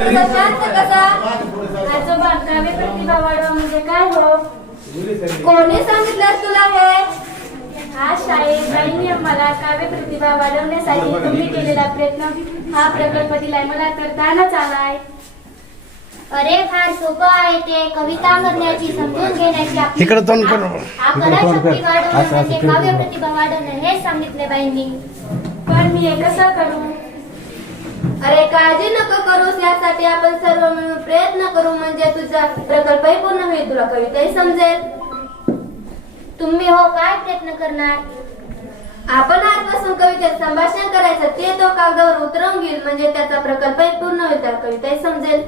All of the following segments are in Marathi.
शांत कसा आजोबा काव्य प्रतिभा वाढवा म्हणजे काय हो? कोणी सांगितलं तुला हे? आज शाळेत बाईंनी मला काव्य प्रतिभा वाढवण्यासाठी तुम्ही केलेला प्रयत्न हा प्रकल्प दिलाय मला तर ताणच आलाय. अरे फार सोपं आहे ते. कविता करण्याची, समजून घेण्याची आपली शक्ती वाढवणं, काव्य प्रतिभा वाढवणं हे सांगितले बाईंनी. पण मी हे कसं करू? अरे काळजी नको करूस, यासाठी आपण सर्व मिळून प्रयत्न करू म्हणजे तुझा प्रकल्पही पूर्ण होईल, तुला कविताही समजेल. तुम्ही हो काय प्रयत्न करणार? आपण आजपासून कवितेत संभाषण करायचं, ते तो कागदावर उतरवून घेईल म्हणजे त्याचा प्रकल्पही पूर्ण होईल, त्याला कविताही समजेल.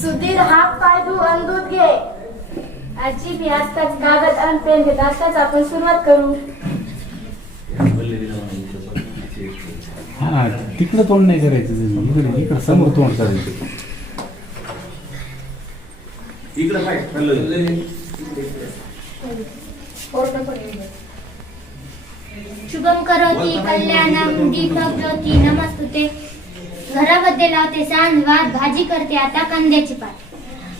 सुधीर हात पाय धु आणि दूध घे. आजी मी आत्ताच कागद आणि पेन घेत, आत्ताच आपण सुरुवात करू. हा तिकडं तोंड नाही करायचं, इकडे इकडे समोर तोंड करायचं. शुभम करोति कल्याणम दीपक ज्योती नमस्तुते. घरामध्ये लावते सांज वाद, भाजी करते आता कांद्याची पात.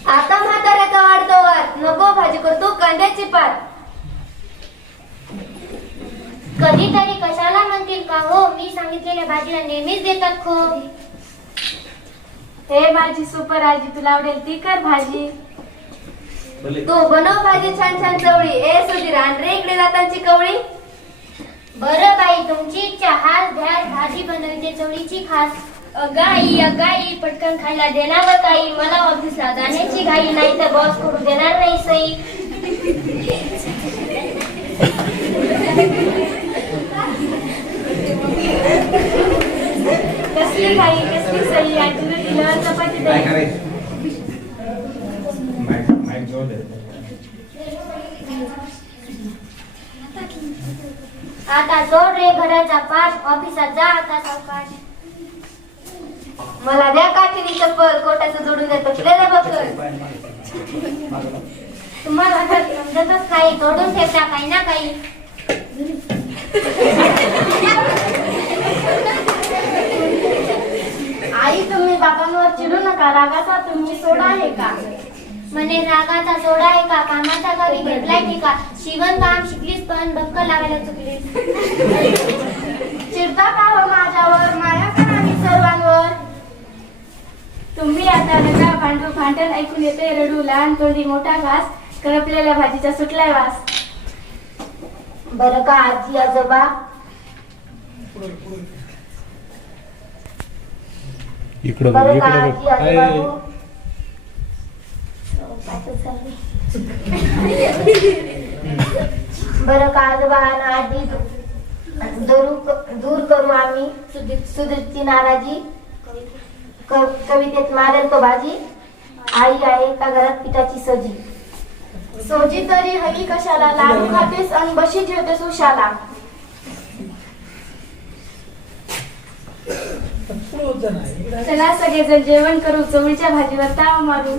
आता म्हाताऱ्याचा वाढतो वाद, नको भाजी करतो कांद्याची पात. कधीतरी कशाला म्हणतील का हो, मी सांगितलेल्या भाजीला नेहमीच देतात खो. हे माझी सुपर आजी, तुला आवडेल ती कर भाजी. तू बनव भाजी छान छान चवळी. ए सुधीर आण रे इकडे जातांची कवळी. बरं बाई तुमची इच्छा, हाच घ्या भाजी बनवते चवळीची खास. अगाई अगाई पटकन खायला देणार काही, मला ऑफिसला जाण्याची घाई, नाही तर बॉस करू देणार नाही सई. कसली घाई कसली सई, आजीने दिल्यावर चपाती द्यायची. आता जोड रे घराचा पाठ, ऑफिसात जा आता सावकाश. मला द्या काठीनी चप्पल, कोटाचं जोडून देतो फिरायला बघतोय. तुम्हाला तर समजतच काही, तोडून ठेवता काही ना काही. आई तुम्ही बाबांवर चिडू नका, रागाचा तुम्ही सोडा आहे का? म्हणे रागाचा सोडा आहे का, कामाचा गावी घेतलाय टीका. शिवण काम शिकलीस पण डक्क लावायला चुकलीस. चिडता का हो माझ्यावर, माया करा मी सर्वांवर. तुम्ही आता नका भांडू, भांडण ऐकून येते रडू, लहान तोंडी मोठा घास, करपलेल्या भाजीचा सुटलाय वास. बरं का आजी आजोबा, इकडं बरं का इकडं आजी आजोबा काय तू? बरं का आजोबा आणि आजी, दूर करू आम्ही सुधीरची नाराजी. कवितेत मारेल तो भाजी, आई आहे का घरात पिठाची सजी. सोजी तरी हवी कशाला, लाडू खातेस अन बशी ठेवतेस उशाला. चला सगळेजण जेवण करू, चवळीच्या भाजीवर ताव मारू.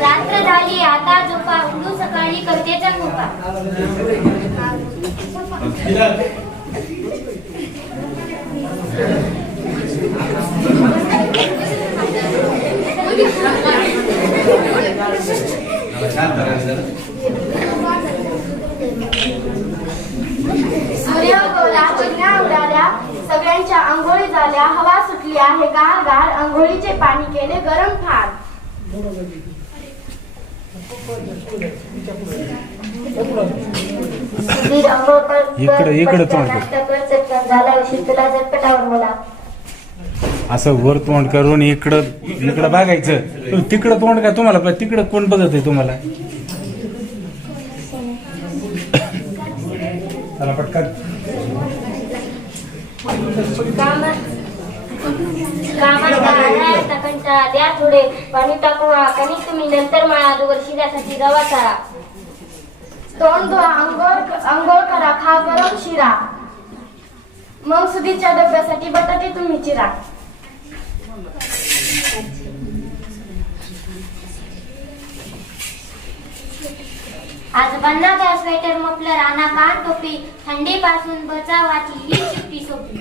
रात्र झाली आता झोपा, उठू सकाळी कवितेचा खोपा. सूर्य उगवला, चिमण्या उडाल्या, सगळ्यांच्या अंघोळी झाल्या, हवा सुटली आहे गार गार, अंघोळीचे पाणी केले गरम फार. इकडे तोंड कर. नाश्ता कर, चटकन झाला उशीर तुला झटपटावर मला. असं वर तोंड करून इकडं बघायचं. तिकडं तोंड का तुम्हाला तिकडं कोण बघत आहे तुम्हाला? चला पटकन. कंटाळा द्या थोडे पाणी टाकू कणिक तुम्ही नंतर मला अगोदर शिऱ्यासाठी रवा चारा. तोंड धुवा, अंघोळ करा, खा गरम शिरा. मग सुधीच्या डब्यासाठी बटाटे तुम्ही चिरा. आजोबांना द्या स्वेटर, मफलर, आणा कान टोपी, थंडीपासून बचावाची ही चिठ्ठी सोपी.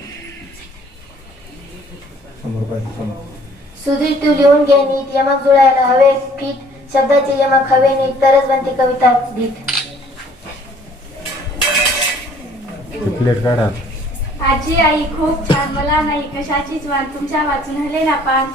सुधीर तू लिहून घे नीट, यमक जुळायला हवे फीट, शब्दाचे यमक हवे नीट, तरच बनते कविता गीत. प्लेट काढा. आजी आई खूप छान, मला नाही कशाचीच वाण, तुमच्या वाचून हले ना पान.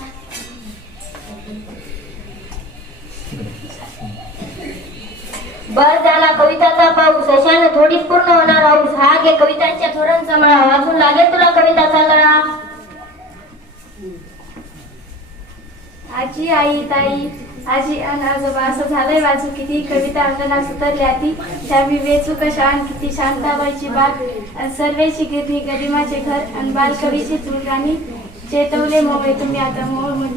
बर झाला कविताचा पाऊस, अशाने थोडीच पूर्ण होणार हाऊस. हा घे कवितांच्या थोरांचा मळा, वाचून लागेल तुला कविताचा लळा. आजी आई ताई आजी आणि आजोबा असं झालंय वाचू किती कविता अंगणात सुतरल्या ती. त्या मी वेचू कशा आणि किती शांताबाईची बाग, आणि सर्वेची गिरणी गरिमाचे घर, आणि बालकवीची चुलगाणी चेतवले मोळे तुम्ही आता मोळ म्हण.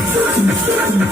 Thank you. What?